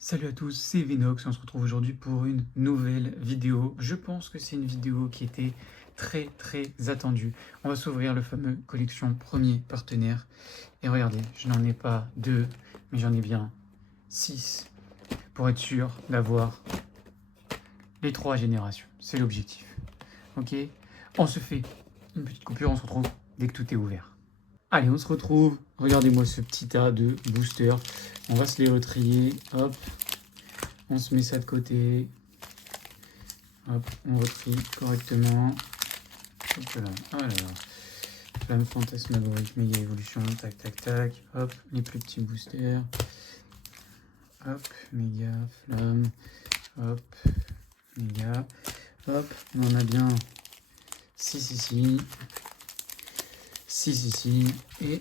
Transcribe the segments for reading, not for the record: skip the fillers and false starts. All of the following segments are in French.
Salut à tous, c'est Vinox, on se retrouve aujourd'hui pour une nouvelle vidéo. Je pense que c'est une vidéo qui était très attendue. On va s'ouvrir le fameux collection premier partenaire. Et regardez, je n'en ai pas deux, mais j'en ai bien 6 pour être sûr d'avoir les 3 générations. C'est l'objectif. Ok, on se fait une petite coupure, on se retrouve dès que tout est ouvert. Allez, on se retrouve. Regardez-moi ce petit tas de boosters. On va se les retrier. Hop. On se met ça de côté. Hop, on retrie correctement. Hop là. Voilà. Flamme fantasmagorique, méga évolution. Tac, tac, tac. Hop, les plus petits boosters. Hop, méga, flamme. Hop, méga. Hop, on en a bien 6 ici. 6 ici. Et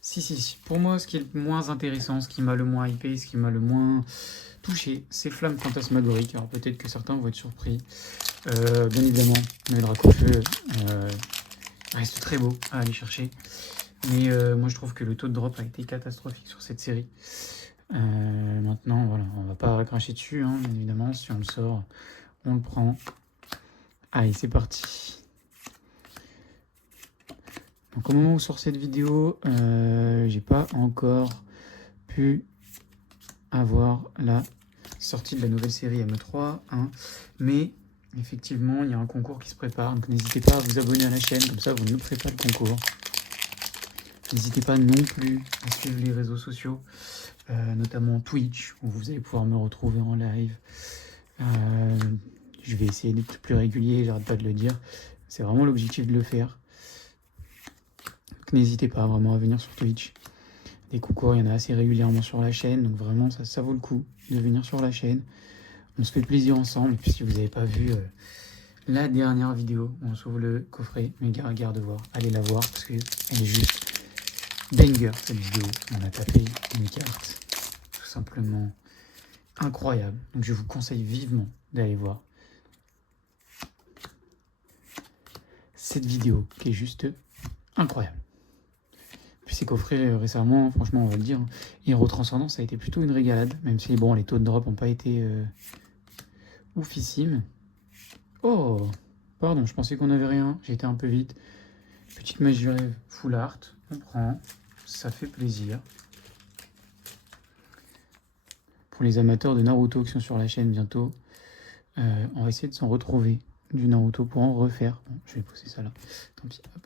6 ici. Pour moi, ce qui est le moins intéressant, ce qui m'a le moins hypé, ce qui m'a le moins touché, c'est Flamme Fantasmagorique. Alors peut-être que certains vont être surpris. Bien évidemment, mais le Dracofeu reste très beau à aller chercher. Mais moi je trouve que le taux de drop a été catastrophique sur cette série. Maintenant, voilà, on va pas cracher dessus, hein, bien évidemment. Si on le sort, on le prend. Allez, c'est parti. Donc au moment où sort cette vidéo, j'ai pas encore pu avoir la sortie de la nouvelle série ME3, hein, mais effectivement il y a un concours qui se prépare, donc n'hésitez pas à vous abonner à la chaîne, comme ça vous ne louperez pas le concours. N'hésitez pas non plus à suivre les réseaux sociaux, notamment Twitch, où vous allez pouvoir me retrouver en live. Je vais essayer d'être plus régulier, j'arrête pas de le dire, c'est vraiment l'objectif de le faire. N'hésitez pas vraiment à venir sur Twitch. Des concours, il y en a assez régulièrement sur la chaîne, donc vraiment ça vaut le coup de venir sur la chaîne. On se fait plaisir ensemble, et puis si vous n'avez pas vu la dernière vidéo, on s'ouvre le coffret méga garde-voir, allez la voir parce qu'elle est juste banger cette vidéo. On a tapé une carte tout simplement incroyable, donc je vous conseille vivement d'aller voir cette vidéo qui est juste incroyable. Puis ces coffrets récemment, franchement on va le dire, Hero Transcendance ça a été plutôt une régalade, même si bon les taux de drop n'ont pas été oufissimes. Oh, pardon, je pensais qu'on n'avait rien, j'ai été un peu vite. Petite magie rêve full art, on prend, ça fait plaisir. Pour les amateurs de Naruto qui sont sur la chaîne bientôt, on va essayer de s'en retrouver du Naruto pour en refaire. Bon, je vais poser ça là, tant pis, hop.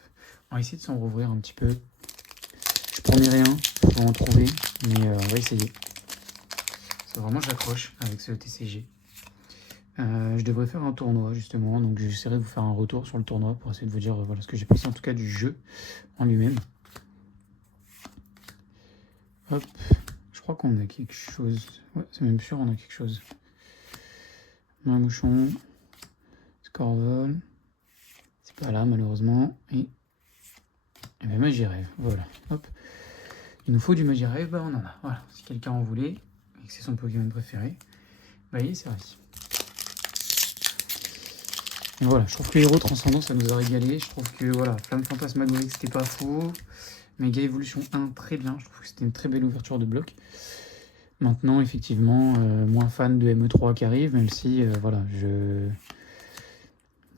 On va essayer de s'en rouvrir un petit peu. Je promets rien, il faut en trouver, mais on va essayer. C'est vraiment j'accroche avec ce TCG. Je devrais faire un tournoi justement, donc j'essaierai de vous faire un retour sur le tournoi pour essayer de vous dire voilà ce que j'ai pensé en tout cas du jeu en lui-même. Hop, je crois qu'on a quelque chose. Ouais, c'est même sûr, on a quelque chose. Un mouchon, Scorvol, c'est pas là malheureusement, et ben Magie Rêve, voilà. Hop, il nous faut du Magie Rêve, bah on en a. Voilà, si quelqu'un en voulait et que c'est son Pokémon préféré, bah il est servi. Et voilà, je trouve que Hero Transcendance ça nous a régalé. Je trouve que voilà, Flamme Fantasmagorique c'était pas fou. Méga Évolution 1 très bien, je trouve que c'était une très belle ouverture de bloc. Maintenant effectivement moins fan de ME3 qui arrive, même si voilà, je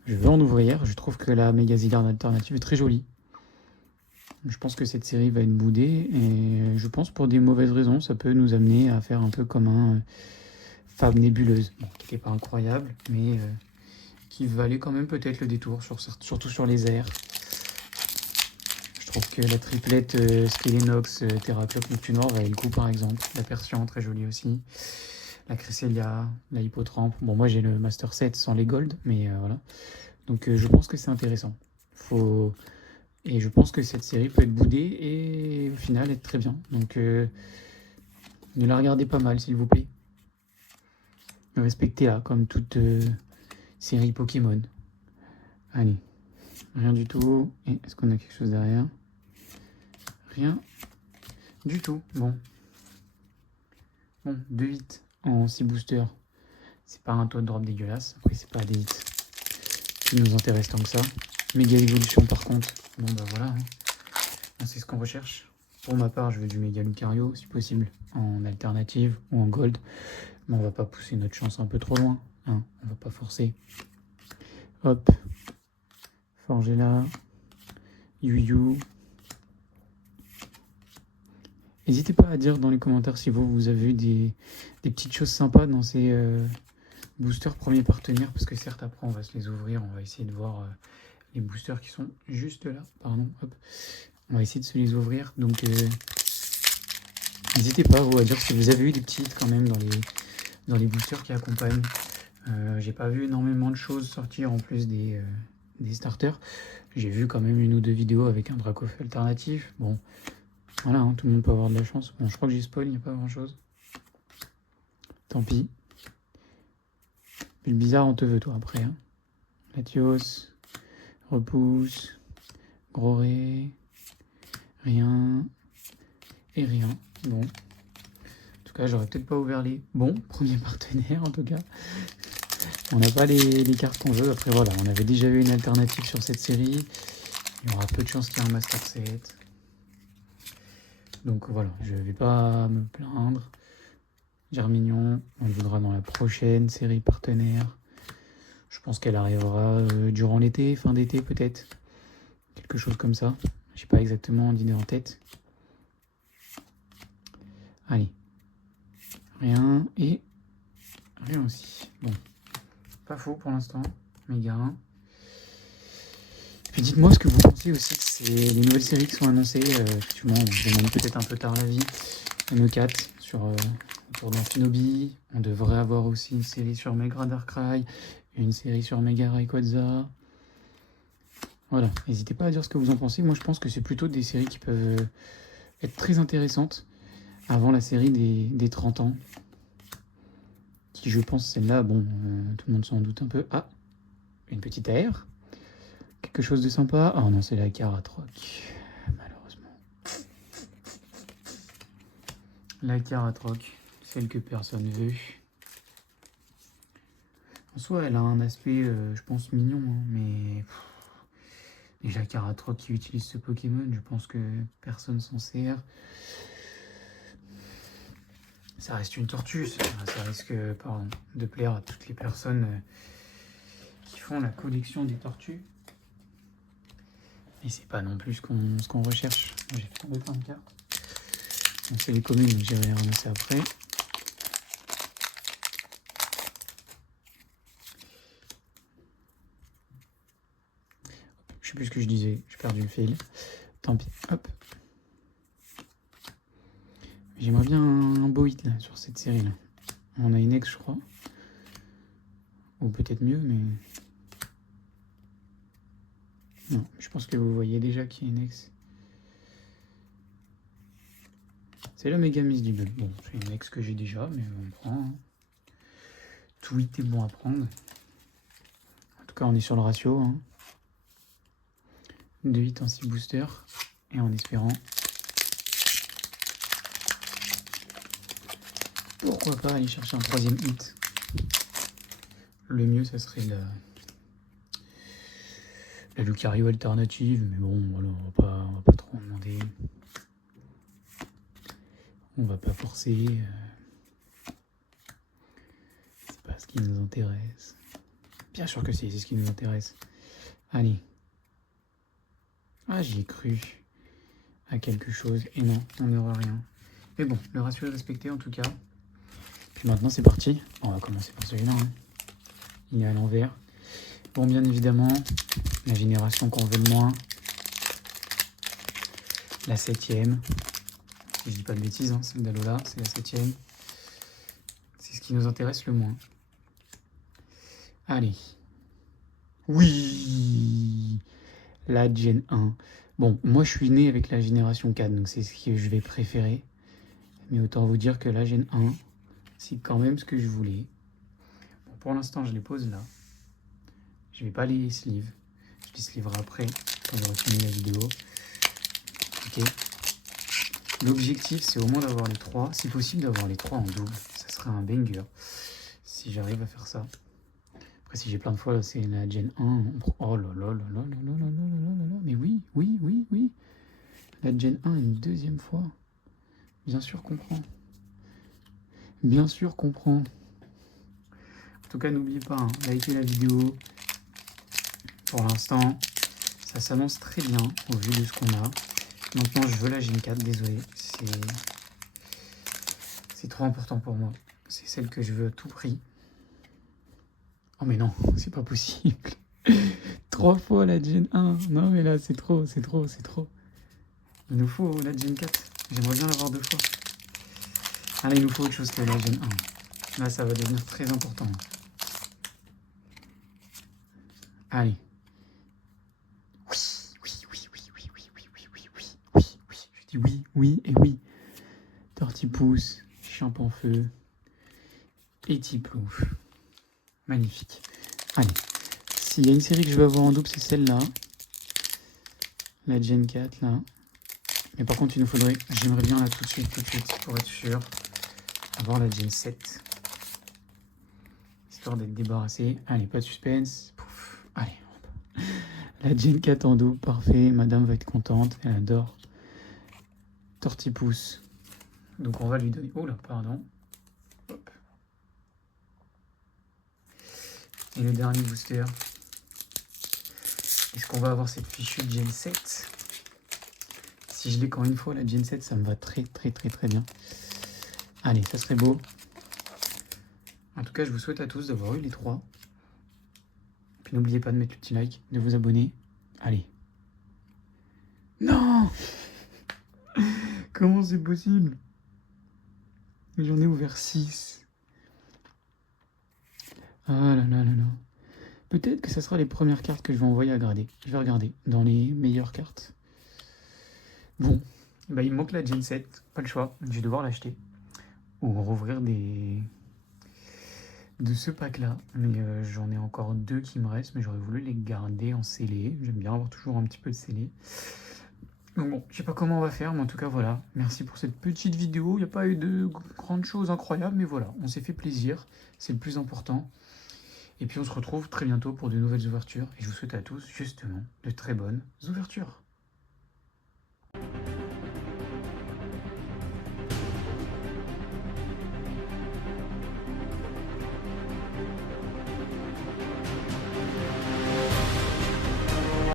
veux en ouvrir. Je trouve que la Méga Zilliard alternative est très jolie. Je pense que cette série va être boudée et je pense pour des mauvaises raisons, ça peut nous amener à faire un peu comme un Fab Nébuleuse, bon, qui n'était pas incroyable, mais qui valait quand même peut-être le détour, surtout sur les airs. Je trouve que la triplette Skelenox, Terraclope, Neptunor valait le coup par exemple. La Persian, très jolie aussi. La Cresselia, la Hippotrampe. Bon, moi j'ai le Master 7 sans les Gold, mais voilà. Donc je pense que c'est intéressant. Et je pense que cette série peut être boudée et au final être très bien. Donc ne la regardez pas mal s'il vous plaît. Respectez-la comme toute série Pokémon. Allez, rien du tout. Et est-ce qu'on a quelque chose derrière? Rien du tout. Bon, 2 hits en 6 boosters. C'est pas un taux de drop dégueulasse. Après, c'est pas des hits qui nous intéressent tant que ça. Méga évolution par contre. Bon bah voilà, hein. On sait ce qu'on recherche. Pour ma part, je veux du méga Lucario, si possible, en alternative ou en gold. Mais on va pas pousser notre chance un peu trop loin. Hein, on va pas forcer. Hop. Forgella. Yu. N'hésitez pas à dire dans les commentaires si vous avez eu des petites choses sympas dans ces boosters premiers partenaires. Parce que certes, après, on va se les ouvrir. On va essayer de voir les boosters qui sont juste là. Pardon, hop. On va essayer de se les ouvrir. Donc, n'hésitez pas à dire si vous avez eu des petites quand même dans les boosters qui accompagnent. J'ai pas vu énormément de choses sortir en plus des starters. J'ai vu quand même une ou deux vidéos avec un Dracof alternatif. Bon, voilà, hein, tout le monde peut avoir de la chance. Bon, je crois que j'ai spoil, il n'y a pas grand chose. Tant pis. Mais le bizarre, on te veut toi après. Hein. Latios, repousse, gros ré, rien et rien. Bon. En tout cas, j'aurais peut-être pas ouvert les bons premiers partenaires en tout cas. On n'a pas les cartes qu'on veut. Après, voilà, on avait déjà eu une alternative sur cette série. Il y aura peu de chances qu'il y ait un Master 7. Donc voilà, je ne vais pas me plaindre. Germignon, on le voudra dans la prochaine série partenaire. Je pense qu'elle arrivera durant l'été, fin d'été peut-être. Quelque chose comme ça. Je n'ai pas exactement d'idée en tête. Allez. Rien et rien aussi. Bon. Pas faux pour l'instant, méga 1. Puis dites-moi ce que vous pensez aussi de les nouvelles séries qui sont annoncées. Effectivement, on se demande peut-être un peu tard la vie. NO4 autour d'Amphinobi. On devrait avoir aussi une série sur Mega Darkrai, une série sur Mega Rayquaza. Voilà, n'hésitez pas à dire ce que vous en pensez. Moi, je pense que c'est plutôt des séries qui peuvent être très intéressantes avant la série des 30 ans. Qui, je pense, celle-là, bon, tout le monde s'en doute un peu. Ah, une petite AR. Quelque chose de sympa. Oh non, c'est la Caratroc. Malheureusement. La Caratroc, celle que personne veut. En soi, elle a un aspect, je pense, mignon, hein, mais... Déjà, Caratroc qui utilise ce Pokémon, je pense que personne s'en sert. Ça reste une tortue, ça risque de plaire à toutes les personnes qui font la collection des tortues. Et c'est pas non plus ce qu'on recherche. Moi, j'ai fait tomber plein de cartes. Donc c'est les communes, donc j'irai les ramasser après. Je sais plus ce que je disais, j'ai perdu le fil. Tant pis, hop. J'aimerais bien un beau hit là, sur cette série là. On a une ex, je crois. Ou peut-être mieux, mais... Non, je pense que vous voyez déjà qu'il y a une ex. C'est la méga Misdibble. Bon, c'est une ex que j'ai déjà, mais on prend. Hein. Tout hit est bon à prendre. En tout cas, on est sur le ratio. Hein. 2 hits en 6 boosters. Et en espérant... Pourquoi pas aller chercher un 3e hit. Le mieux, ça serait la Lucario alternative. Mais bon, voilà, on va pas trop en demander. On va pas forcer. C'est pas ce qui nous intéresse. Bien sûr que c'est ce qui nous intéresse. Allez. Ah, j'y ai cru à quelque chose. Et non, on n'aura rien. Mais bon, le ratio est respecté en tout cas. Puis maintenant, c'est parti. On va commencer par celui-là. Hein. Il est à l'envers. Bon, bien évidemment, la génération qu'on veut le moins. La 7e. Si je dis pas de bêtises, hein, celle d'Alola, c'est la 7e. C'est ce qui nous intéresse le moins. Allez. Oui, la Gen 1. Bon, moi je suis né avec la génération 4, donc c'est ce que je vais préférer. Mais autant vous dire que la Gen 1, c'est quand même ce que je voulais. Bon, pour l'instant, je les pose là. Je vais pas les sleeve. Je les sleeverai après, quand j'aurai fini la vidéo. Ok. L'objectif, c'est au moins d'avoir les 3. Si possible, d'avoir les 3 en double. Ça serait un banger. Si j'arrive à faire ça. Après, si j'ai plein de fois, là, c'est la Gen 1. Oh là là là là là là là là là là. Mais oui. la Gen 1 une deuxième fois. Bien sûr qu'on prend. Bien sûr qu'on prend. En tout cas, n'oubliez pas, hein, likez la vidéo. Pour l'instant, ça s'annonce très bien au vu de ce qu'on a. Maintenant, je veux la Gen 4, désolé. C'est trop important pour moi. C'est celle que je veux à tout prix. Oh mais non, c'est pas possible. 3 fois la Gen 1. Non mais là, c'est trop, c'est trop, c'est trop. Il nous faut la Gen 4. J'aimerais bien l'avoir 2 fois. Ah là, il nous faut autre chose que la Gen 1. Là, ça va devenir très important. Allez. Oui, oui, oui, oui, oui, oui, oui, oui, oui, oui, oui, oui. Je dis oui, oui et oui. Tortipousse, Champanfeu et Tiplouf. Magnifique. Allez. S'il y a une série que je veux avoir en double, c'est celle-là. La Gen 4, là. Mais par contre, il nous faudrait... J'aimerais bien là tout de suite, pour être sûr. Avoir la Gen 7. Histoire d'être débarrassé. Allez, pas de suspense. Pouf. Allez, hop. La Gen 4 en double, parfait. Madame va être contente. Elle adore. Tortipousse. Donc on va lui donner... Oh là, pardon. Hop. Et le dernier booster. Est-ce qu'on va avoir cette fichue Gen 7? Si je l'ai qu'en une fois, la Gen 7, ça me va très bien. Allez, ça serait beau. En tout cas, je vous souhaite à tous d'avoir eu les 3. Puis n'oubliez pas de mettre le petit like, de vous abonner. Allez. Non! Comment c'est possible? J'en ai ouvert 6. Ah là là là là. Peut-être que ça sera les premières cartes que je vais envoyer à grader. Je vais regarder dans les meilleures cartes. Bon. Bah, il me manque la Gen 7. Pas le choix. Je vais devoir l'acheter. Ou rouvrir de ce pack-là. Mais j'en ai encore 2 qui me restent. Mais j'aurais voulu les garder en scellé. J'aime bien avoir toujours un petit peu de scellé. Donc bon, je sais pas comment on va faire, mais en tout cas voilà, merci pour cette petite vidéo. Il n'y a pas eu de grandes choses incroyables, mais voilà, on s'est fait plaisir, c'est le plus important. Et puis on se retrouve très bientôt pour de nouvelles ouvertures, et je vous souhaite à tous justement de très bonnes ouvertures.